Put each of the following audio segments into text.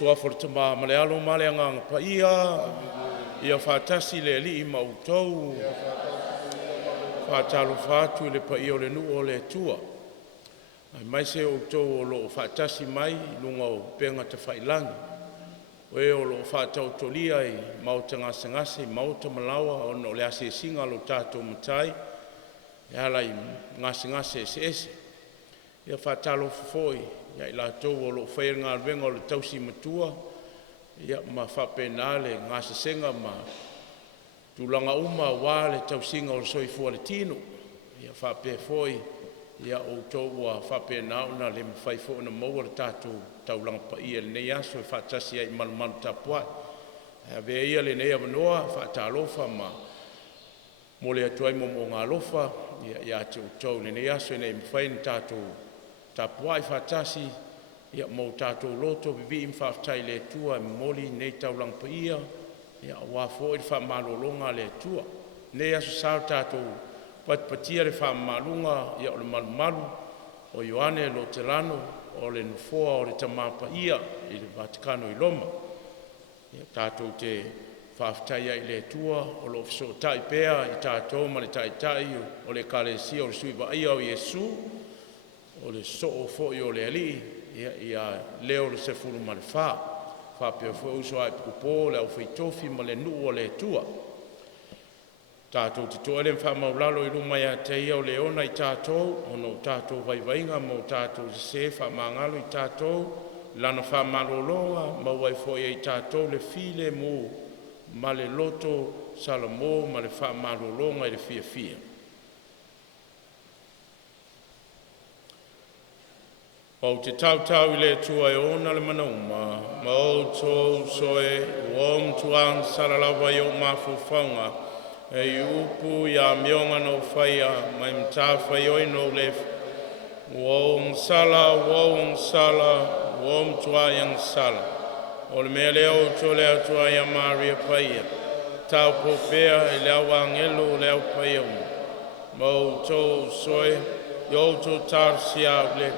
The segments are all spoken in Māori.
Suafor tama malealo maleanga paia ia fatasi le li mautou fatalo fatu le paia le nu o le tua ai mai se o tou lo fatasi mai lunga o penga te failangi we o lo fatau tolia i mautanga sangase mauta malawa o no le ase singa lo tato mutai ia lai ngase ese ia fatalo foi ia i lātou o lo whaia ngā venga o le tausi matua ia ma whapena le ngā sasenga ma tūlanga uma wā le tausinga o le soifua le tino ia whape foi ia o tō ua whapena una le mwhaifo na maua le tātou taulanga paia le nei aso e whatasi ai malu tapua ia vea ia le nei amanoa whatalofa ma mo le atuai mo ngā lofa ia te utau le nei aso e nei mwhaini tātou tapua i whatasi ia mō tātou loto bibi im whaftai le tua moli nei taulang paia ia wafo i whamalolonga le tua nei aso sao tātou patpatia le whamalunga ia o le malu o Ioane lo Telano o le nufoa o le Tama'ita'i i le Vatikano i Roma ia tātou te whaftai ai le tua o lo fiso taipea i tātou ma le Taitai o le kalesia o le suiva ia o Iesu o le so'o fo'i o le ali ia leo le sefulu ma le wha pia fo'i uso ai pukupo le au feitofi ma le nuu o le tua tātou te toa le wha maulalo i ruma ia te ia o leona i tātou o no tātou vaivainga mo tātou se wha mangalo i tātou lana wha malolonga mauai fo'i i tātou le file mo ma le loto salamo ma le wha malolonga i le fia o te tautau i le tua e ona le manauma, ma o tō soe, uom tuang saralawa i o mafufaunga, e i upu i a mionga no whaia, mai mtawhai oi no lef, uom sala, uom tua yang sala, o le mea leo tō leo tua i a Maria Paia, tau popea i leo angelo leo paia ma o tō soe, i o tō tarsia le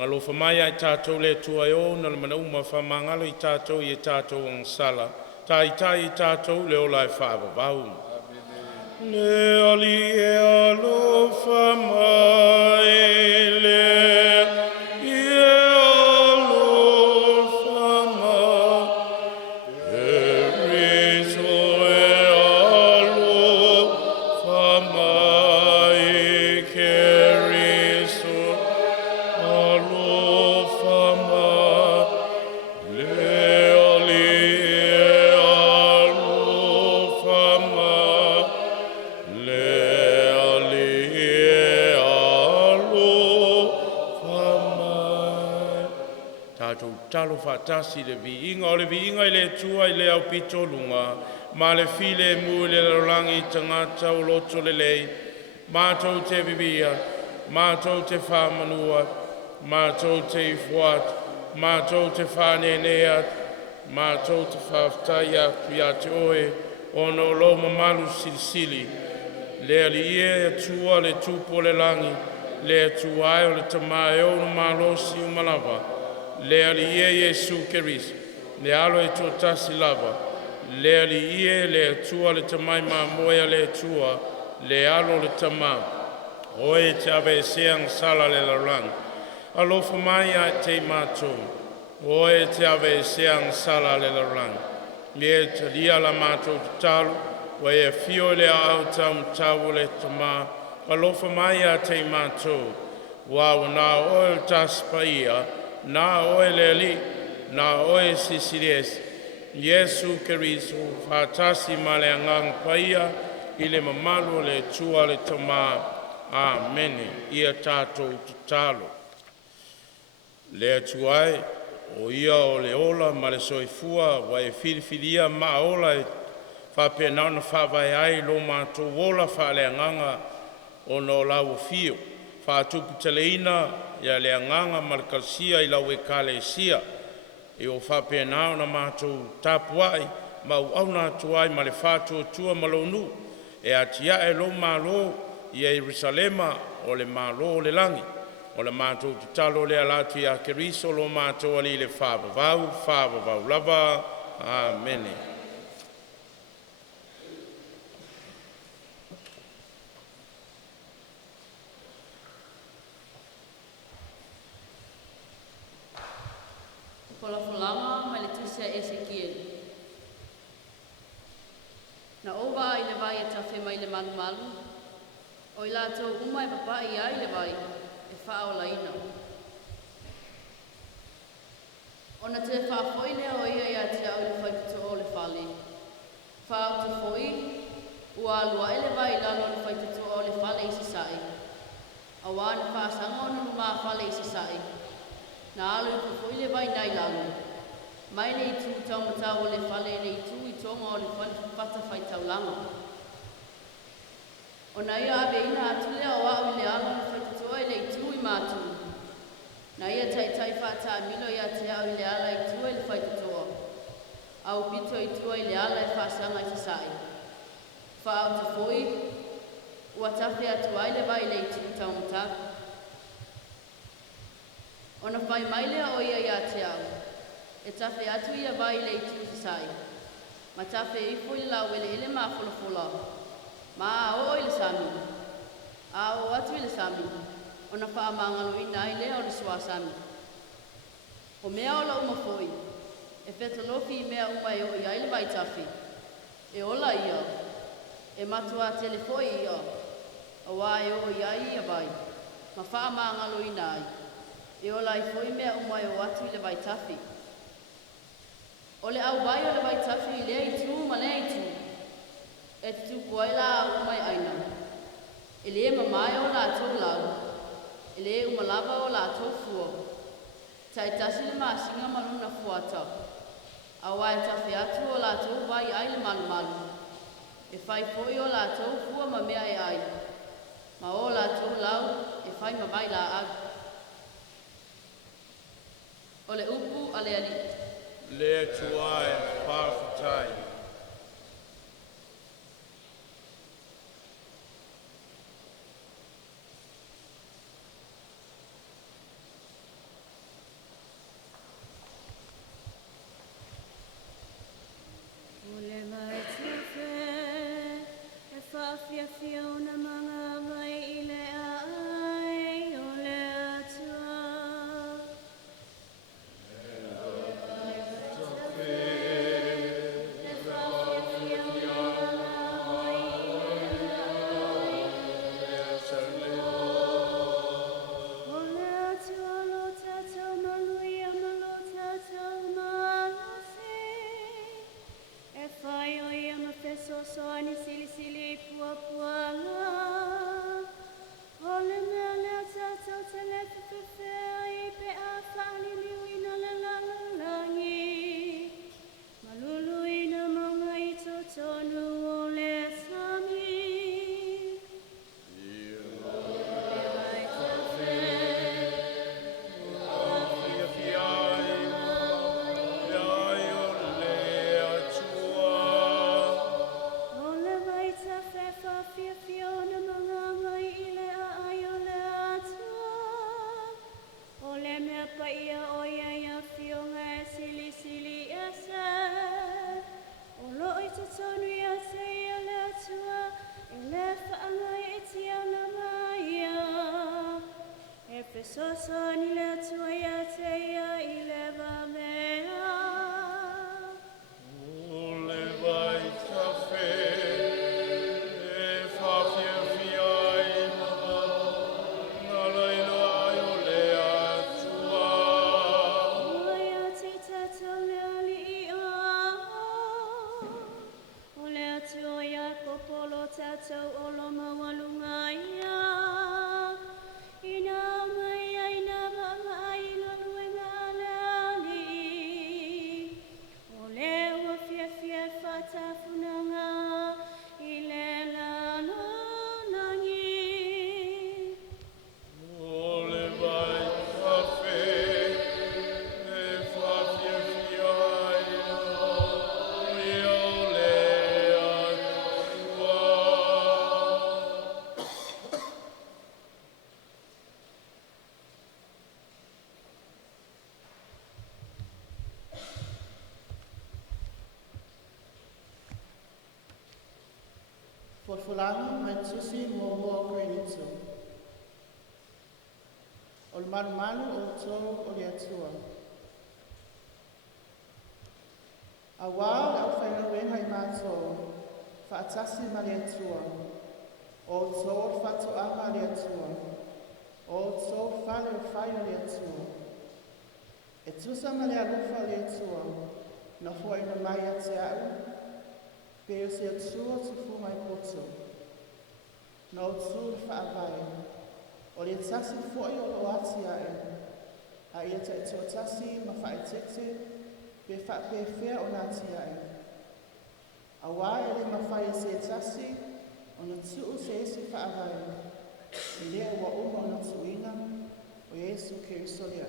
Alofa mai ai tātou le tua e o, na le mana uma whamangalo i tātou i tātou ang sala. Taitai i tātou le ola e whaavavau. Le ali e alofa mai le talo fatasi le viinga o le viinga i le tua i le au pito lunga ma le file mu le Lalolagi tangata o loto le lei mātou te vivia mātou te whamanua mātou te ifuat mātou te whaneneat mātou te whaftai atu ia te oe ono loma malu silisili le ali e tua le tupu le langi le tua ai o le tamae o le malosi umalawa le ali ie Iesu Keris, le alo e tua tasi lava, le ali ie le tua le tamai mamoia le tua, le alo le tama, o e te ave seang sala le Lalolagi, alofa mai a te mātou, o e te ave seang sala le Lalolagi, le te lia la mātou te talu, o e fio le au tau mtawu le tama, alofa mai a te mātou, wau na o e tas paia, na oe leli, na oe sisiries, Iesu Keriso, fatasi male angang paia, ile mamalu le tua le tama, amen, ia tātou tutalo. Le tuai, O ia o le ola ma le soifua wa e filifilia ma ola e whapena na whawai ai lo mātou ola whaleanganga o no lau fio. Whātupu teleina ia le anganga ma le kalsia i lau e kalesia. E o whapena na mātou tapuai ma au na tuai ma le whātua tua malonu. E atia e lo malo i Jerusalema o le malo o le langi. O le mātou tutalo le alatu i a keriso lo mātou ali le whāvavau lava. Amene. Polafolanga mai le tusia Ezekiel. Na owa i le vai e tawhi mai le malu. O i lātou umai papai ai le vai e whao laina. O na te whawhoi lea o ia ia te au le whaituto o le whale. Whao te whoi, ua alua ele vai lalo le whaituto o le whale i sisai. A wāne whaasanga o nunu mā whale i sisai. Na alu i whawhoi le vai nai lalo. Mai le i tū taumata o le whale le i tū i tonga o le whata whai taulanga. O na ia abe ina atu lea o au le alo le whaituto e le i tū i mātu. Na ia Taitai whata milo ia te au i le ala i tua i le whaitutoa. Au pito i tua i le ala i whaasanga i sasai. Whaau te whoi, ua tawhi atu ai le vai le i tuu taumata. O na whai mailea o ia ia te au. E tawhi atu ia vai le i tuu sasai. Ma tawhi i fwoi lau ele ele maa wholafola. Ma a o i le sami. A o atu i le sami. O na wha mangalo i nai lea o le suasami. O mea o la uma foi, e whetalofi i mea uma e o i aile vai tawhi. E ola ia, e matua tele foi ia, a wā e o i ai ia vai, ma wha mangalo i nai. E ola i foi mea uma e o atu i le vai tawhi. O le au vai o le vai tawhi i lea i tū ma lea i tū. E tu kuaila a umai aina. E lea mamai o la tau lau. Ele umalava o la tofua. Taitasi le masinga maluna fuata. Awa e tawhi atu o la tofu vai ai le malu malu. E whai foi o la tofua ma mea e ai. Ma o la tofu lau e whai ma vai la ag. O le upu a le ali. Lea tuai whawhatai. Fiona mga mai ile ai o le atua. O le atua lo tatau maluia malo tatau malasi. E whai o ia ma peso soani sili sili pua pua la. O le mea lea tatau te le pepea i pe a whaali liwina le lalolagi. Malulu ina maunga i to tonu o le sami. Fiona mga mai ile a ai o le atua. O le mea paia o ia ia fionga e sili sili e se. O lo i te tonu ia te ia le atua. E le whaanga e ti ana maia. E pesoso ni le atua ia te ia i le vamea. O le vai tawhi. Tatau o lo mawalunga ia. Ina mai ai na mama ai lo luenga le ali Fulani mai tusi mua koe nito. O le malu o tō o le atua. A wā au whainga wenga I mātou, whaatasi ma le atua. O tō o whatoanga le atua. O tō whale o whaia le atua. E tusa ma le alufa le atua, na fua ina mai a te au, pe o se atua tufu mai poto. Na o tū le whaavai, o le tasi fua I o lo ati ae, a ia te tua tasi ma whae tete, pe whape whea o nāti ae. A wā ele ma whae se tasi, o na tuu se esi whaavai, I lea wa uma o na tuina, o Yesu Kerisolia.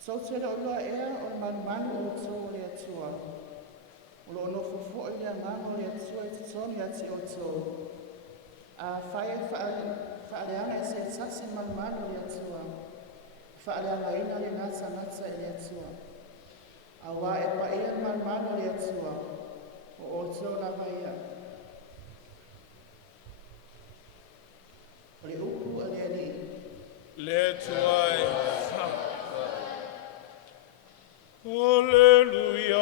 So tele o loa ea o manu o tō o le atua. O lo no fufo I lea ngana o le atua I te tōni ati o tō. A whae whaaleanga I se tasi manu o le atua. Whaaleanga ina le ngata I le atua. A wā e paia manu o le atua. O Taulaga Paia. O le upu o le ali. Le tuai. Hallelujah.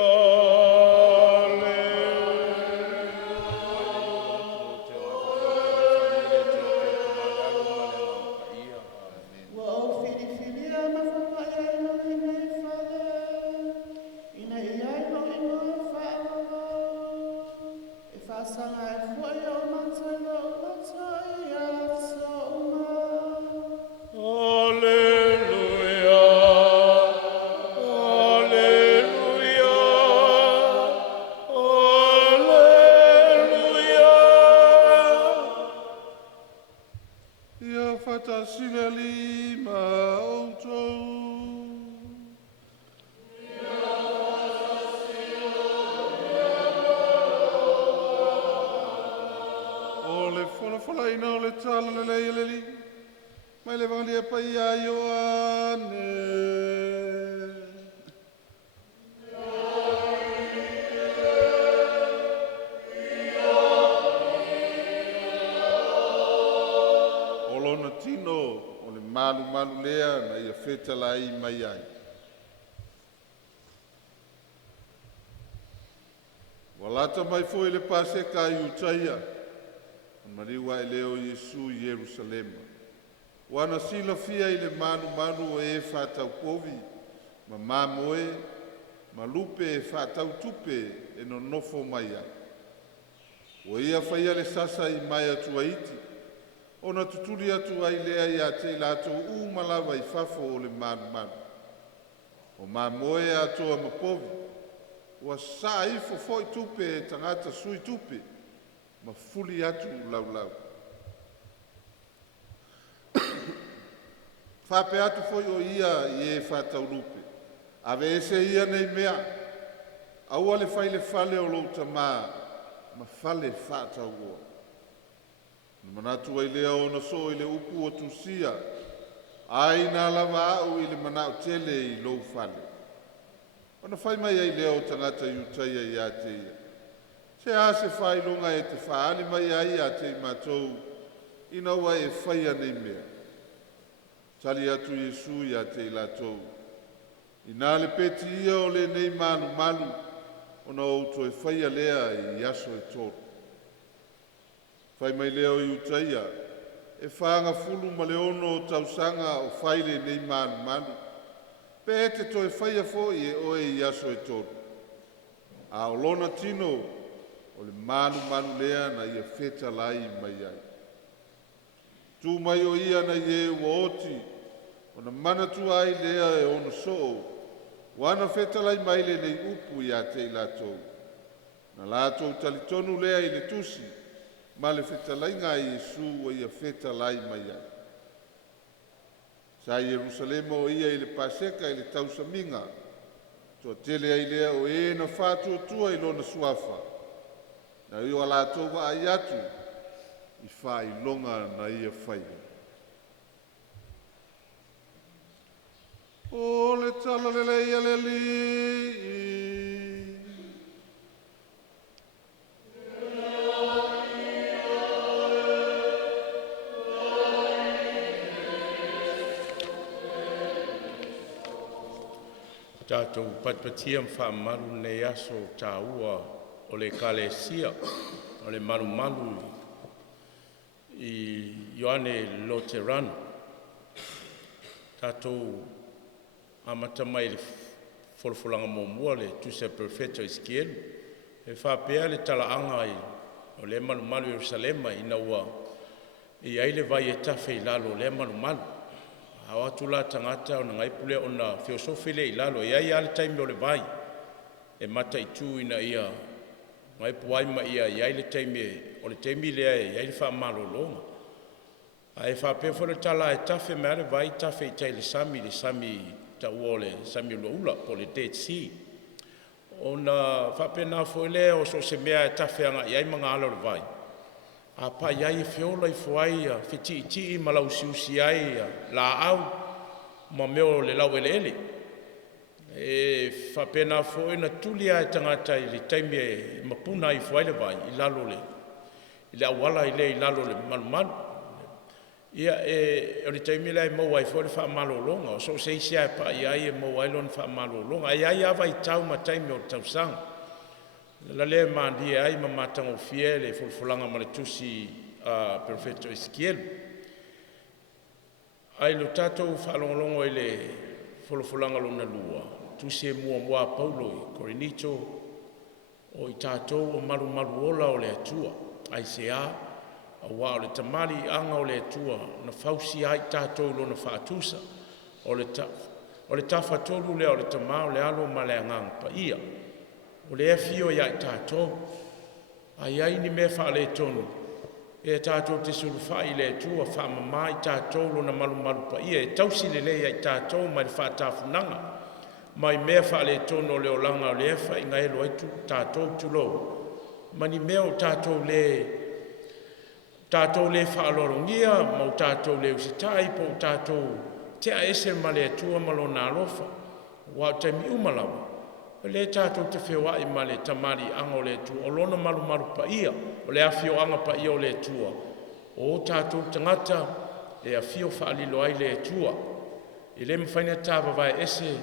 malu lea na ia fetalai mai ai. Walata mai foi le paseka I utaia, mariwa e leo Yesu I Yerusalema. Wana sila fia I le manu o e whatau povi, ma mamoe, ma lupe e whatau tupe e no nofo mai ai. O ia whaia le sasa I mai atu aiti, ona tuturi atu ai lea ia te lato umalawa I fafo o le manu. O mamoe atu a mapovi, ua sai fo tupe e tangata sui tupe, ma fuli atu lau. Whape atu foi o ia I e whatau lupe. Ave ese ia nei mea, aua le fale o louta maa, ma fale whatau oa. Manatu ai lea o na so I le upu o tusia, ai na lava au I le manau tele I lou fale. Ona whai mai ai leo tangata iutaia I a te ia. Se a se whai longa e te whaani mai ai a te matou, ina ua e whaia nei mea. Tali atu Yesu I a te latou. Ina le peti ia o le nei malu, ona outo e whaia lea I aso e toro. Whai mai leo iutaia, e whaanga fulu ma leono o tausanga o whaile nei malu. Pe te toi whaia fo I e oe I aso e toro. A o lona tino o le malu lea na ia feta lai mai ai. Tu mai o ia na ie ua oti, o na manatu ai lea e ono soo, wana feta lai mai le nei upu I a te latou. Na latou talitonu lea I le tusi, ma le feta lai ngā Yesu o ia feta lai mai ai. Sa Yerusalema o ia I le paseka I le tausaminga, toa tele ai lea o e na whātua tua I lona suafa, na iwa lātou wa ai atu, I whai longa na ia whai. O le tala lele ia le li. Tātou patpatia whaamaru nei aso tāua o le kalesia, o le maru I Ioane Loterano. Tātou amata mai le folfolanga momua le tusa perfeto iskielu. E whapea le talaanga I o le maru Jerusalema ina ua I ai le vai e tafe I lalo le maru. Awa tula tangata o na ngai pule o na filosofi le I lalo. E ai ale taimi o le vai. E mata itu ina ia. Ngai puai ma ia ai le taimi o le taimi le ai le whaamalo longa. Ai whapea fo le tala e tafe mea le vai tafe I tai le sami ta ua le sami ula po le Dead Sea. O na whapea na fo le o so se mea e tafe anga I ai mga ala le vai. A pa iai e whiola I fuai a whiti ma lau siusi ai la au ma meo le lau ele. E whapena fo na tulia e tangata I le taimi e mapuna I fuai le vai I lalo le. I le awala I le I lalo le malu. Ia e o le taimi le mau ai fo le wha malo longa. O so se isia e pa iai e mau ai lon wha malo longa. Iai awa I tau ma taimi o le tau sanga. La le mandi ai ma matanga o fie le fulfulanga ma le tusi perfetto iskielu. Ai lo tatou whalongolongo I le fulfulanga lona lua. Tusi e mua Paulo I Korinito o I tatou o maru ola o le atua. Ai se a wa o le tamali anga o le atua na fausi ai tatou lona whaatusa. O le tawhatolu le o le tamao le alo ma le angang pa ia. O le afio ia I tātou. Ai ai ni me wha le tonu. E tātou te surufai le tua whaamama I tātou lona malu pa ia. E tausi le lea I tātou mai le whaatafunanga. Mai mea wha le tonu o le olanga o le efa I ngai elo aitu tātou tulo. Mani mea o tātou le whaalorongia, mau tātou le usitai po tātou tea ese ma le tua malona alofa. Wa taimi umalawa. Le tātou te whewai ma le tamari anga o le tua, o lona maru pa ia, o le afio anga pa ia o le tua. O tātou tangata, le afio whaalilo ai le tua. I le mwhaina tāwa vai ese,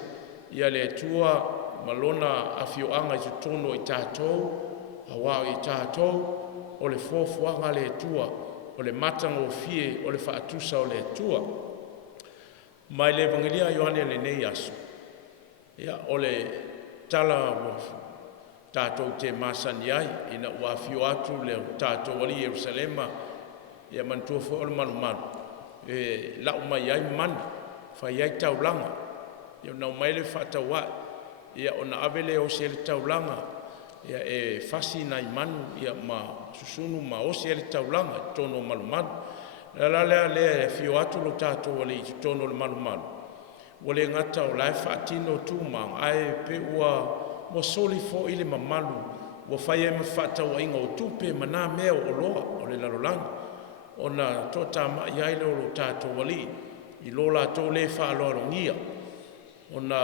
ia le tua, ma lona afio anga I tutono I tātou, awao I tātou, o le fofuanga le tua, o le matanga o fie, o le whaatusa o le tua. Mai le evangelia Ioane le nei aso. Ia, o le tala tātou te masani ai, ina ua fio atu le tātou ali Jerusalema, ia mantua fo o le maru. E lau mai ai mani, whai ai taulanga, ia nau mai le whatawa, ia ona avele o se le taulanga, ia e fasi nai manu, ia ma susunu ma o se le taulanga, tono maru. Lalea le fio atu lo tātou ali tono le maru. Wale ngata o lai whaatino tūmang, ai pe ua mo soli fo I le mamalu, wa whai e mawhata wa inga o tupe mana mea o loa o le Lalolagi. O na tō tāma I aile o lo tātou wali, I lola tō le whaalorongia. O na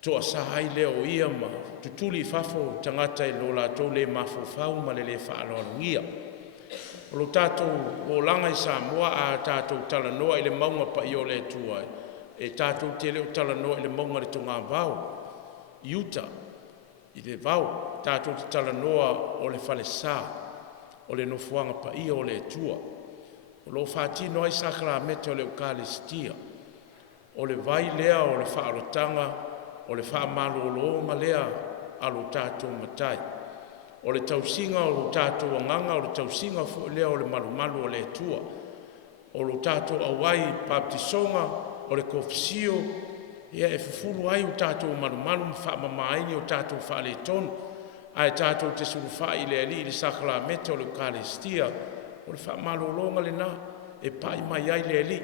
tō asahai leo ia ma tutuli fafo tangata I lola tō le mafofau ma le whaalorongia. O lo tātou o langa I Samoa a tātou talanoa I le maunga pa I o le tua. E tātou te leo talanoa I le maunga le tunga vau. Iuta, I le vau, tātou te talanoa o le falesa, o le nofuanga pa I o le tua. O lo whātino ai sakramete o le eucharistia. O le vai lea o le whaarotanga, o le whaamaloloonga lea a lo tātou matai. O le tausinga o lo tātou anganga, o le tausinga fo lea o le malu o le tua. O lo tātou awai baptisonga, o le kofisio, ia e fufuru ai o tātou malu whaamamaini o tātou whaale tonu. Ai tātou te surufai le ali le sakramete o le eucharistia, o le whaamalolonga le na, e pai mai ai le ali.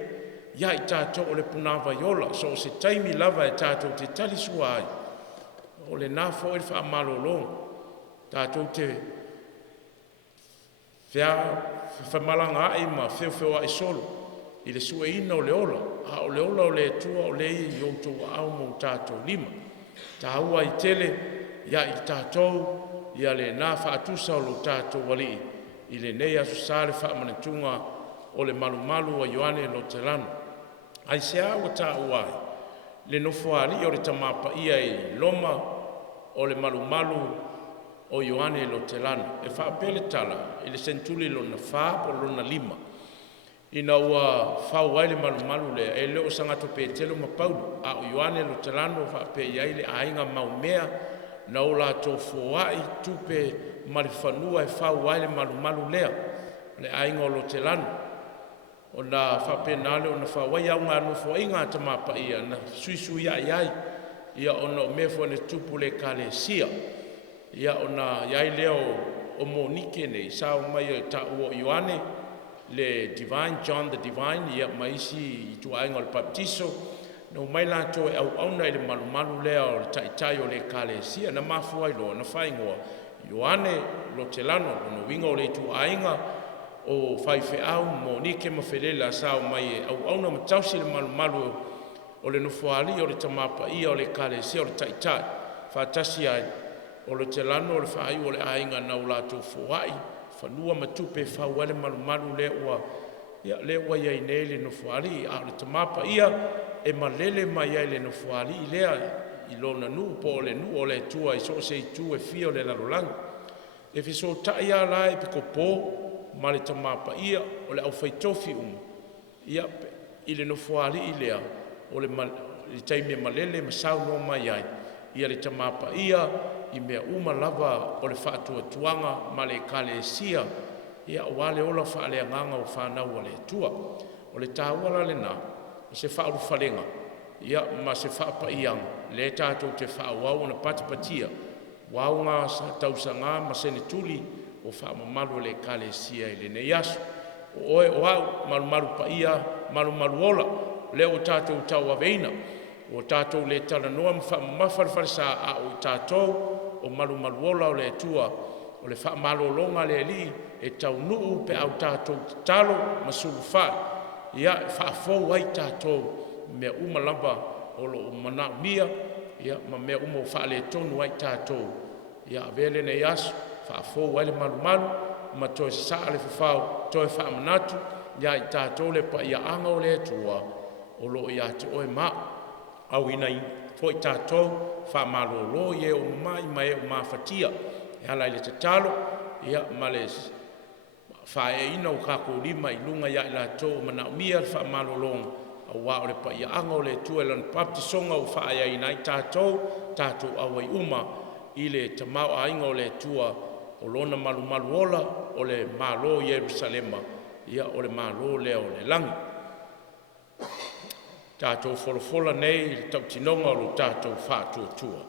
Ia I tātou o le punawa iola, so se taimi lava e tātou te talisua ai. O le na fo e whaamalolonga. Tātou te whamalanga ai ma whewheo ai solo. I le sue ina o le ola. A o le ola o le tua o le I o tō au mō tātou lima. Tā ua I tele, ia I tātou, ia le nā whaatusa o lo tātou wali. I le nei asu sāre whaamanetunga o le malu a Ioane lo te lano. Ai se awa tā uai. le nofoali o le Tama'ita'i ai loma o le malumalu o Ioane lo telana. E Paletasala i le sentuli lona wha po lona 5. Ina ua whau ai le malumalu le e leo sangato Petele ma Paulu. A o Ioane lo telana o whapei ai le ainga maumea na o la tō fuai tupe marifanua e whau ai le malumalu lea. Le ainga o lo telana. O na whapenale o na whawai au ngā nufo i ngā Tama'ita'i na suisui ai ia o na mefo ne tupu le kalesia ia o na iai leo o monike nei sao mai o ta o Ioane le divine John the divine ia maisi i tuainga o le baptiso no mai la to e au nei le malumalu lea o le Taitai o le kalesia na mafua i lo na whaingoa Ioane lo telano o no winga o le tuainga o whaife au mo ni ke mawhelela sao mai au na matausi le malumalu o le nufuali o le Tama'ita'i o le kalesia o le Taitai whatasi ai o le telano o le whai o le ainga na ulato fuai whanua matupe whau le malumalu le ua iai nei le nufuali a le Tama'ita'i e malele mai ai le nufuali i lea i lona nu po le nu o le tua i so se tu e fio le Lalolagi e fiso tai a la e piko po ma le Tama'ita'i o le au faitofi ia i le nofuali i lea o le taimi malele masau no mai ai ia le Tama'ita'i i mea lava o le whaatuatuanga ma le kalesia ia o wale ola whaaleanganga o whanau o le tua o le tāwala le nā o se whaaruwhalenga ia ma se whaapa'ianga le tātou te whaawau na patipatia waunga sa tausanga ma sene tuli o whaamamalu le kalesia i le nei asu. O oe o au, malu paia, malu ola, le o tātou tau aveina, o tātou le tala noa mawhawhawharisa a o tātou, o malu ola o le tua, o le whaamalolonga le li, e tau nuu pe au tātou talo masulu whai, ia whaafou ai tātou, mea umalamba o lo mana mia, ia ma mea umo whaale tonu ai tātou, ia vele nei asu, whaafou ai le malu, ma toi saa le whawhau, toi whaamanatu, ia i tātou le pa ia anga o le tua, o lo ia te oe ma, au ina i fo i tātou, whaamalolo i e o mai mai o mawhatia, e ala i le te talo, ia ma le whae ina o kako lima i lunga ia i la tō, ma na umia le whaamalolonga, au wā o le pa ia anga o le tua, lan baptisonga o whae ina i tātou awai uma, i le tamau a inga o le tua, o lona malu ola o le malo Jerusalema ia o le malo lea o le langi. Tātou wholofola nei i le tautinonga o lo tātou whātuatua.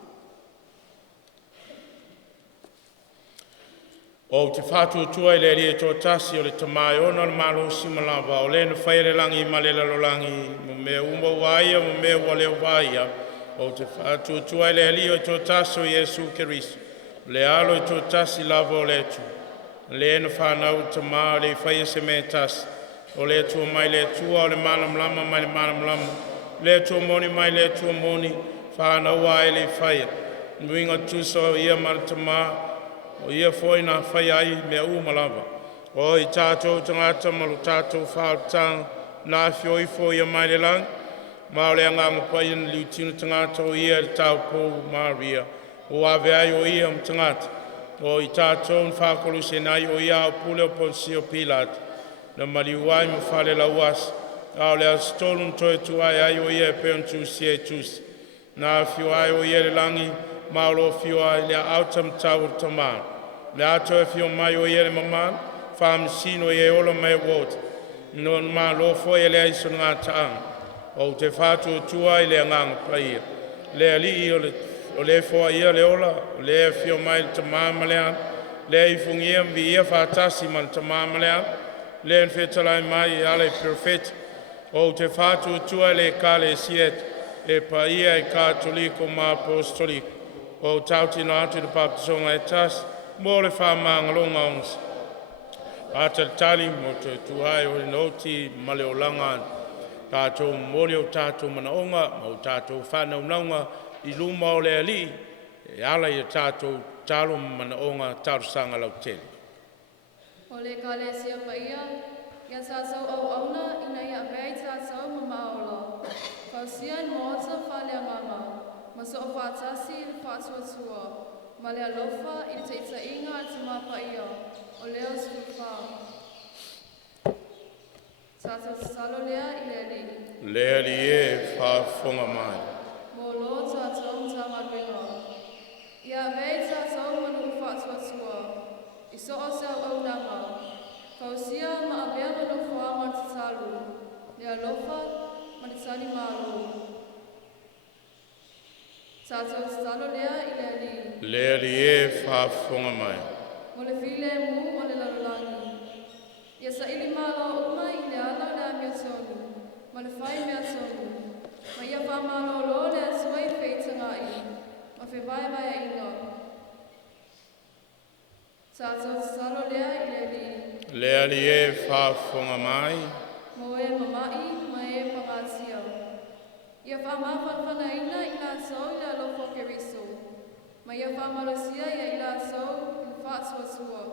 O te whātuatua i le ria tō tasi o le tamai ona le malo simalawa o le na whaere langi ma le Lalolagi mo mea uma waia mo mea wale waia o te whātuatua i le ria tō tasi o Jesu Keriso. Le alo i tō tasi lava o le tu. Le ena whanau ta maa le whaia se me tasi. O le tua mai le tua o le manamlama mai le manamlama. Le tua moni mai le tua moni. Whanau ai le whaia. Nuinga tuso ia mara ta maa. O ia foi na whaia ai mea umalava. O i tātou tangata malu tātou whautang. Na Afioga ia mai le lang. Mao le anga pai na liutinu tangata o ia le tau pou Maria. O ave ai o ia mtangata, o i tātou n whakolu se nai o ia o pule o Ponsio Pilat, na mariuai ma whale la uas, au le astolu ntoe tuai ai o ia e peon tusi e tusi, na fio ai o ia le langi, maulo fio ai le autam tau taman, le ato e fio mai o ia le maman, whaamisino i e ola mai wot, no ma lo fo e le aiso ngā taang, o te whātua tuai le angang paia, le ali i o le foa ia le ola, o le fio mai le tamama lean, le i fungia mvi ia whātasi ma le tamama lean, le en whetalai mai i ale perfet, o te whātuatua le kale siet, e pa ia e katoliko ma apostoliko, o tautino atu le baptisonga e tas, mo le whamangalonga ongs. Ata tali mo te tuai o le noti ma le olanga, tātou mori o tātou manaonga, ma o tātou whanaunanga, i luma o le ali, e ala i tātou talo manaonga tarusanga lau tele. O le kalesia paia, ia sāsau au auna ina ia vei sāsau ma maola. Pausian moza fale mama, maso o whātasi i whātuatua, ma le alofa i te Taitai al Tama'ita'i, o leo sikuwha. Tātou salo lea i le li. Lea li e whaafonga mai. Mō lo tātou Tama'ita'i. Ia vei tātou manu whātuatua, i so o seu au nama. Pausia ma abea manu whaama te talu, le alofa ma te tani malo. Tātou salo lea i le li. Lea li e whaafonga mai. Mo le file mu o le lalolagi. Ia sa ili malo umai i le ala le amia tonu, ma le whai mea tonu. Ma ia wha malo lo le asuai whaitanga i, ma whi vai vai inga. Tātou salo lea i le li. Lea li e whaafonga mai. Mo e mamai, ma e pangatia. Ia wha mawhanwhana ina i la sau i la lofo keriso. Ma ia wha malosia ia i la sau i whātuatua.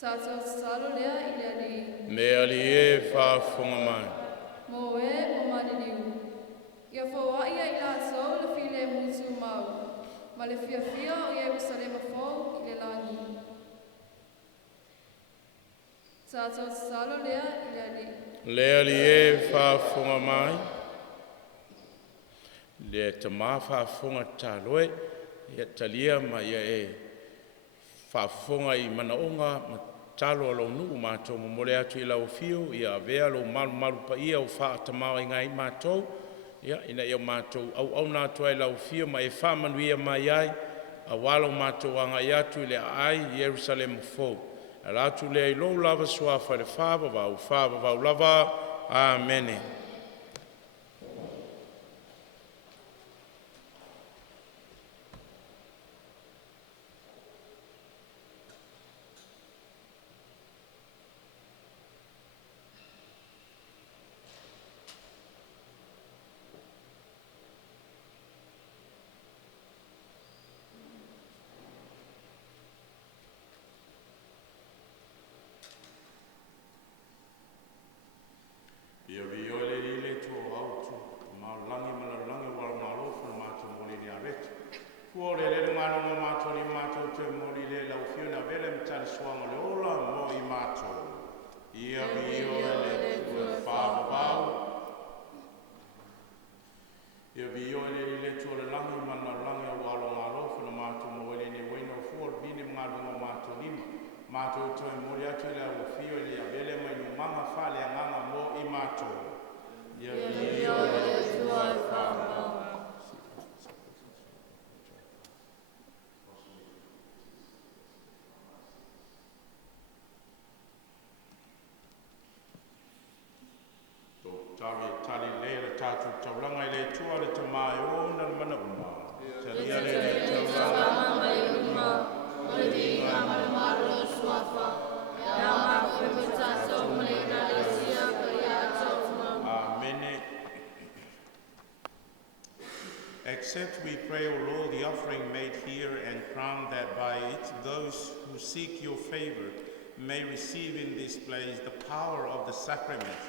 Tātou salo lea i le li. Lea li e whaafonga mai. Mo e mo maniniu. Ia whaua ia i la sau le file mutu mau. Ma le fia o Jerusalema fōu i le langi. Tātou salo lea i le li. Lea li e whaafonga mai. Lea te maa whaafonga tāloe. Ia talia ma ia e whaafonga i manaonga ma talo alo nuu mātou ma mole atu i lau fio. Ia avea lo malu pa ia o whaatamau i ngai mātou. Ia ina ia mātou au nātua i lau fio ma e whamanuia mai ai. A walo mātou anga i atu i le ai Jerusalem fōu. A rātu lea i lou lava suafa le whāwawau lava. Āmene. Ia vio le rile tō autu, maulangi malalangi wala malofu na mātou moli ni arete. Kua le le ngānonga mātou ni mātou te moli le lau fio na vele mtari suanga le ola mo i mātou. Ia vio le tō whāwawau. Ia vio le rile tō le langi malalangi wala malofu na mātou moli ni waino fuol bini ngānonga mātou lima. Mātou toi mori atu le au fio le avele mai no manga whale a nganga mo i mātou. Ia vio le tua whāwau. Tō tawi tali le le tātou tauranga i le tua le tamai o na mana uma. Talia le tauranga mai uma. Ole di ngā maramaro suafa. Ia ngā whewita tau mele na le sia karia tau. Amen. Accept, we pray, O Lord, the offering made here, and grant that by it those who seek your favor may receive in this place the power of the sacrament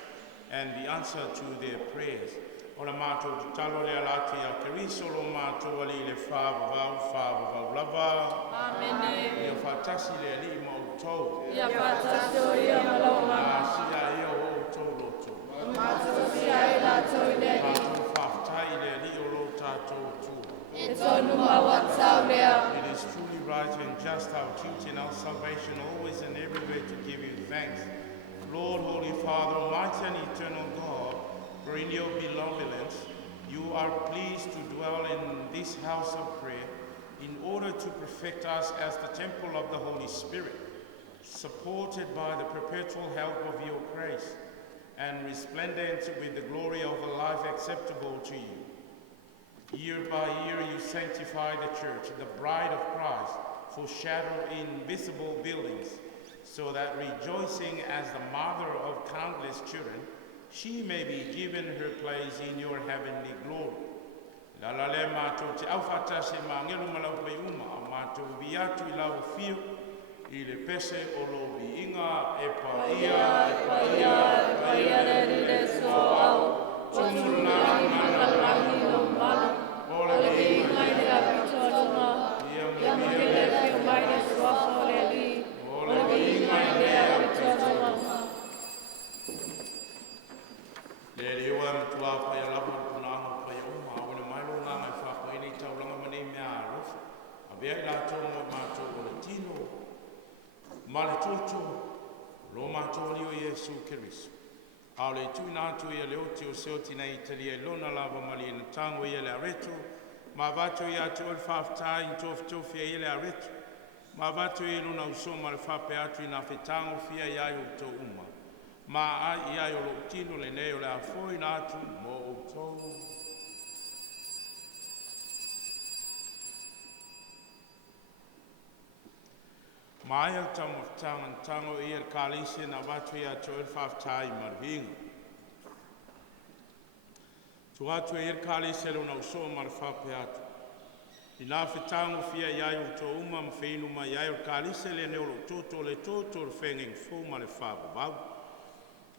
and the answer to their prayers. Ola mātou te talo le alati a keriso lo mātou ali le whāwawau lava. Amen. Ia whātasi le ali ma o tau. Ia whātasi o ia malonga. Sia ia o tau loto. Mātou sia i la tau le ali. Mātou whāwhatai le ali o lo tātou tu. E tonu maua tau lea. It is truly right and just our duty and our salvation always and everywhere to give you thanks. Lord, Holy Father, Almighty and Eternal God, for in your benevolence, you are pleased to dwell in this house of prayer in order to perfect us as the temple of the Holy Spirit, supported by the perpetual help of your grace, and resplendent with the glory of a life acceptable to you. Year by year you sanctify the church, the bride of Christ, foreshadow invisible buildings, so that rejoicing as the mother of countless children, she may be given her place in your heavenly glory. Lalale mātou te awhata se mā ngelu malau pai uma, a mātou biatu I lau fio, I le pese o lo vi inga e Paia le rites o au, tumuna Matagaluega no mana, o le inga i le apito alunga, ia makele fio mai le suafa o le li, o le inga i le apito alunga. Le rewa matua pai alapu punanga pai uma awena mailo nganga e whako ini taulanga mani mea arofu. A vea ila tō mo mātou o le tino. Male tōtō, lo mātou li o Yesu Keriso. Ao le tui nātu ia Leoti o seoti na Italia e lona lava mali na tango ia le areto. Ma vato ia te ol whaftai in tofi ia le areto. Ma vato ia luna usoma le whape atu i na whetango fia iai o tō uma. Ma ai iai o lo tino le neo le afoi nātu mo o tō. Mai au tango ia le kālisi na watu ia te ol whaftai marvinga. Tu atu ia le kālisi luna usoma le whape atu. I nā whetango fia iai o tō uma mwhenu ma iai o kālisi le neo lo tōtō le whengeng fō ma le whapabau.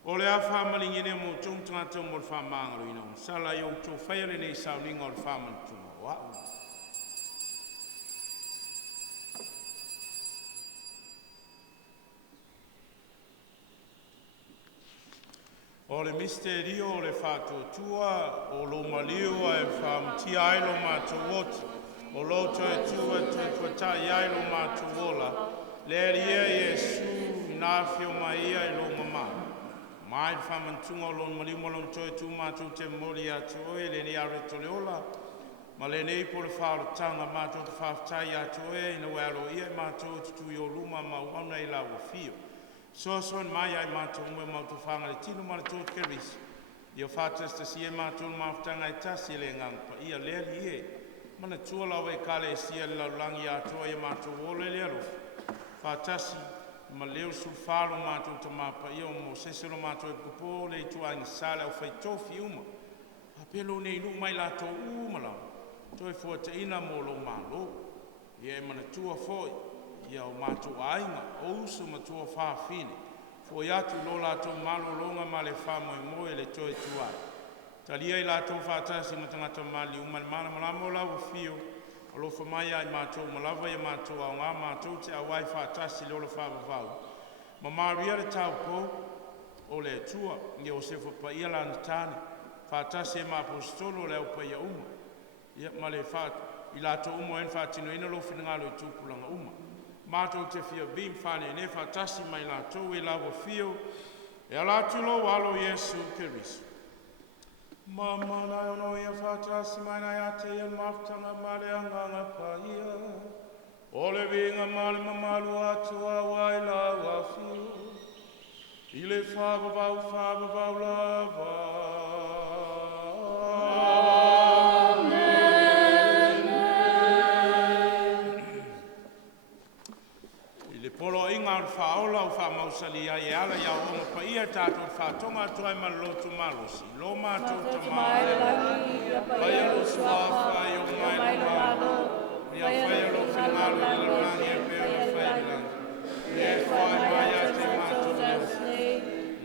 O le a whamalingine mo tōng tangata mo le whamangaro ina. Sala i o tō whaiale nei sauninga o le whamantunga. Wau. O le misterio o le whātua o lo malio e whamtia ailo mātou oti. O lo toe tua te tai ailo mātou ola. Le ria Yesu nā whio mai ia i lo mamā. Mai whamantunga o lo malio mo lo toe tu mātou te mori atu oe le ni areto le ola. Ma le nei po le whaarotanga mātou te whaftai atu oe ina wero ia mātou tutu i o luma ma wana i la wafio. So mai ai mātou mwe mātou whanga le tino mara tōt kerisi. I o whātesta si e mātou mawhtanga e tasi le ngangpa. I a leri e. Mana tua lau e kale e sia le laulangi atoa i mātou ole le alofi. Whātasi ma leo sulfalo mātou ta mapa i o mo seselo mātou e pupo le i tua inga sale au whai tofi uma. Apelo nei nu mai lātou umalau. Toi fua te ina mo lo malo. I e mana tua foi. Ia o mātou ainga, o uso matua whāwhine. Fo i atu lo lātou malo longa ma le whāmoe moe le toi tuai. Talia i lātou whātasi ma tangata mali umani mana malamo lau fio. O lo whamai ai mātou malawa i mātou au ngā mātou te awai whātasi le o le whāwawau. Ma maria le tau po o le tua, i o se whapa ia lana tāne. Whātasi e māpostolo le au pa ia uma. Ia ma le i lātou umo en whātino ina lo whinangalo i tūpulanga uma. Mātou te whia bim whāne ne whātasi mai lātou e lawa whio. E a lātou lo walo Yesu Keriso. Mama nai ono ia whātasi mai nai ate ia maftanga male anganga paia. O le vinga male mamalu atua wai lawa whio. I le whābabau lava. Polo inga o whaola o whamausali ai e ala ia o onga pa ia tātou whātonga atuai ma lotu malosi. Lo mātou ta maare. Pai alo suafa i o mai lo malo. Ia whai alo whinalo i la rangi e peo i whai rangi. Ia whai mai a te mātou leo.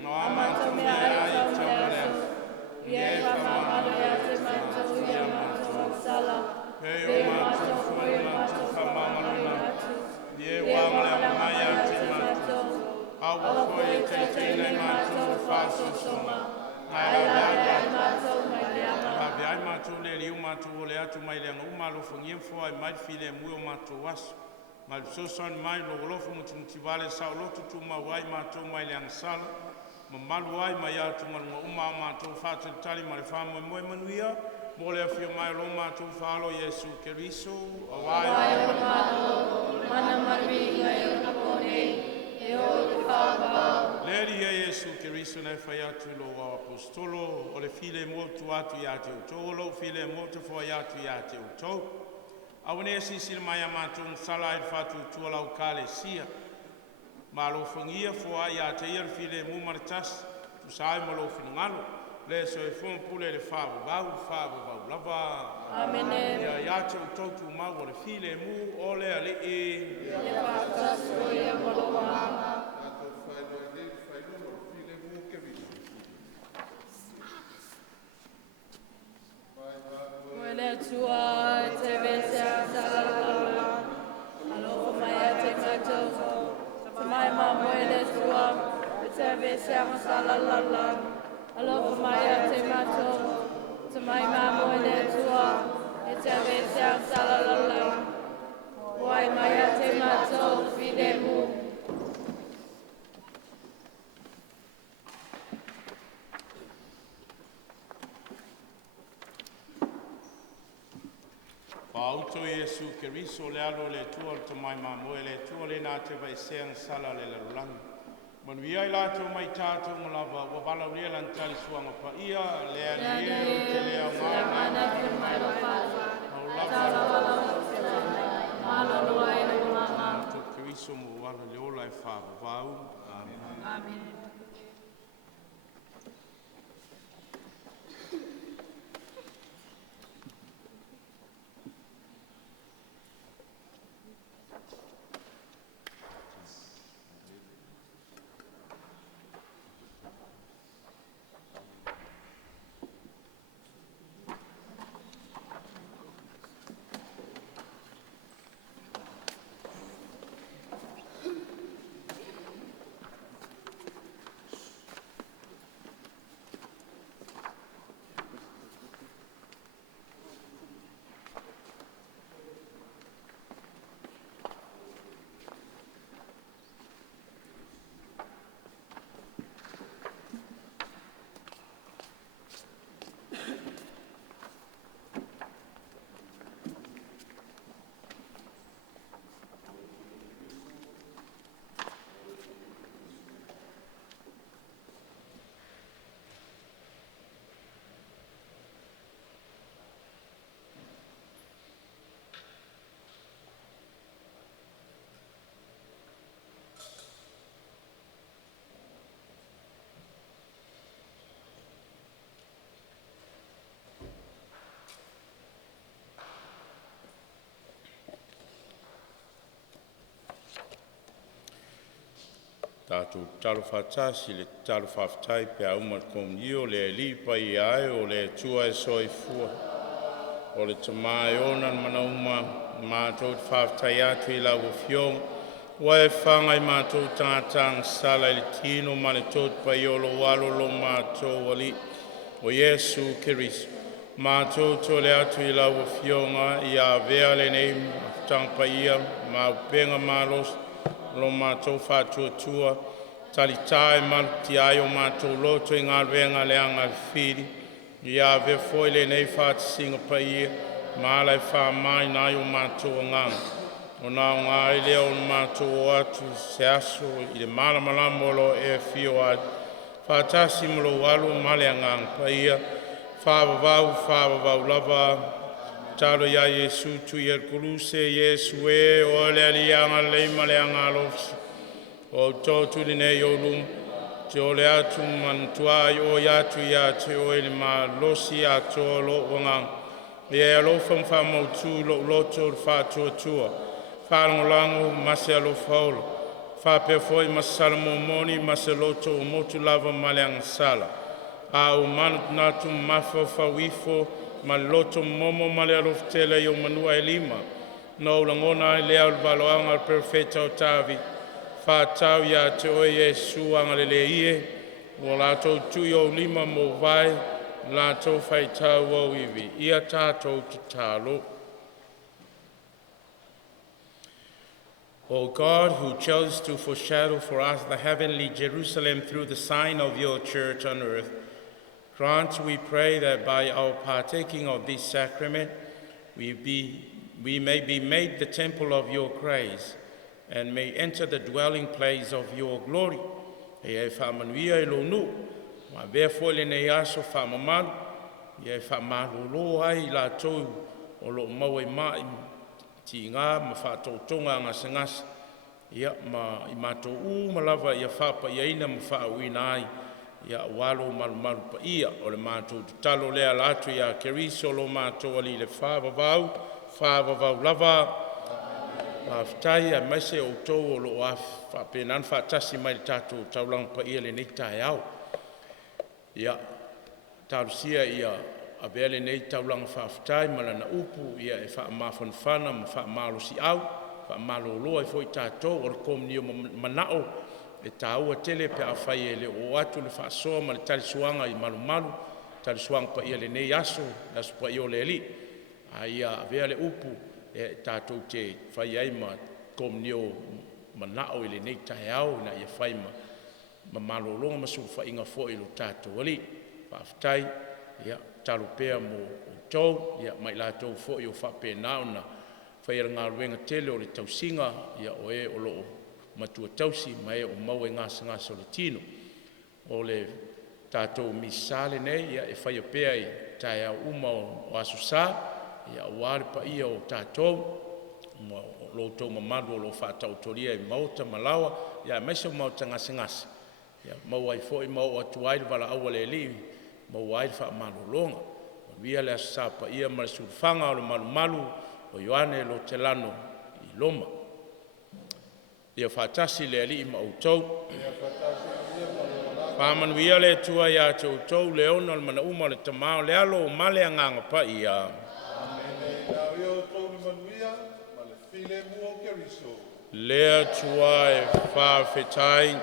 No a mātou mea ai tau leo. Ia whamamalo i a te mātou i a mātou sala. Peo mātou whai mātou whamamalo i mātou. Ie wāngale a mai a te mātou. Awa koe te tēnei mātou whāso soma. Ai ai mātou mai leanga. Hawe ai mātou le riu mātou o le atu mai leanga. Umalo whangia whai mai while mui o mātou aso. Mai sosan mai lo olofo muti wale sa lotu tu ma wai mātou mai leanga sala. Ma malu ai mai atu marunga uma mātou whātou tali ma le whāmoe moe manuia. Mo le awhia mai lo mātou whālo Yesu Keriso. Awai o mātou. Mana maringa e o napone, e o te whāpau. Leri e Yesu Keriso nei whai atu lo o apostolo, o le file mo tu atu i ate o tō, lo file mo te whai atu i ate o tō. Awane e sisila mai a mātou sala e whātu tua lau kāle sia. Ma lo whangia whua i ate i ar file mo maritas, tu sae ma lo whinangalo. Le so e fon pule le whāpau lava. Amene. Ia iate o tautu mau o le file mu o le ali e. Ia whātasu i a le sua, e te ve seanga sala lalang. Alofa mai a te matou, te mai mamo e le tua, e te ve seanga sala lalang. Wai mai a te matou, fide mu. Pauto Yesu Keriso le alo le tua te mai mamo e le tua le nā te vai seang sala le lalulangi. Manuia i lātou mai tātou malava wa bala ulia lantali suanga pa ia le aliero te lea ngana te mai wafafa. Tālawa te mai, maloloa e le mama. Pauto Keriso mo wala le ola e whāpavau. Amen. Amen. Tātou talo whātasi le talo whawhtai pe a umar komunio le li pai ai o le tua e soi fua. O le tamai onan mana uma mātou te whawhtai atu i lau Afioga. Wa e whanga i mātou tātang sala i le tino ma le tot pai o lo walo lo mātou wali o Yesu Keriso. Mātou to le atu i lau Afioga i a vea le nei tang paia ma upenga malos lo mātou whātua Taitai maluti ai o mātou loto i ngā venga le anga whiri. I a ve foi le nei whātisinga paia, mālai whā mai nai o mātou o nganga. O nā o ngā i leo o mātou o atu se aso i le malamalamo e whio ai. Whātasi molo walu male a nganga paia, whāwavau lava, talo ia Yesu tu i el kuruse Yesu e o le alianga leima le anga lofsi. O tōtu li nei o lum, te o le atu mantuai o iatu i atu o ele ma losi atu o lo o ngang. E alofa mwha mautu lo loto o whātua tua. Whārangolango mase alofa olo. Whāpea foi masala moni mase loto o motu lava maleanga sala. A o manu natu mafo whawifo ma loto momo male alofa tele i o manua e lima. No langona i lea o valoanga al perfeta o tavi. Whātau ia te oe Yesu angalele ie, o lātou tui o lima mō vai, lātou whaitau o iwi, ia tātou ki tālo. O God, who chose to foreshadow for us the heavenly Jerusalem through the sign of your church on earth, grant, we pray, that by our partaking of this sacrament, we may be made the temple of your grace, and may enter the dwelling place of your glory. E whamanuia e lo nu, ma vea fole nei aso whamamalu, e whamalolo ai la tau o lo maua i mai, ti ngā ma whātautonga ngā sangasa. Ia ma i mātou malawa ia whapa ia ina ma whaawina ai, ia walo malu pa ia, o le mātou talo lea latu ia Keriso lo mātou ali le whāwavau lava, Whāwhitai a maise o tau o lo a whapenan whātasi mai le tātou Taulaga Paia le nei tae au. Ia, tārusia ia a vea le nei Taulaga whāwhitai malana upu ia e whaamawhanwhana ma whaamalosi au, whaamaloloa e foi tātou o le komunio manao e tāua tele pe a whai e le o atu le whaasoa ma le talisuanga i malu talisuanga pa ia le nei aso pa ia o le li a ia vea le upu e tātou te whai ai ma komnio manao i le nei tae au na ia whai ma malolonga ma su whainga fo i lo tātou ali whaaftai ia talu pea mo tau ia mai lātou fo i o whapena na whaira ngā ruenga tele o le tausinga ia o e o loo matua tausi mai o mau e ngasa o le tino o le tātou misale nei ia e whaia pea i tae au uma o asusā ia o wāre pa ia o tātou o loutou mamalu o lo whātau toria i mauta malawa ia mai se o mauta ngasa ia mau ai fo i mau atu ai wala aua le li mau ai wha malolonga via le asusā pa ia ma le surfanga o le malu o Ioane lo te lano i loma. Ia whātasi le ali i ma outou. Whāmanuia le tua ia te outou le ona le mana uma le tamao le alo o male anganga pa ia. Lea tua e whawhetai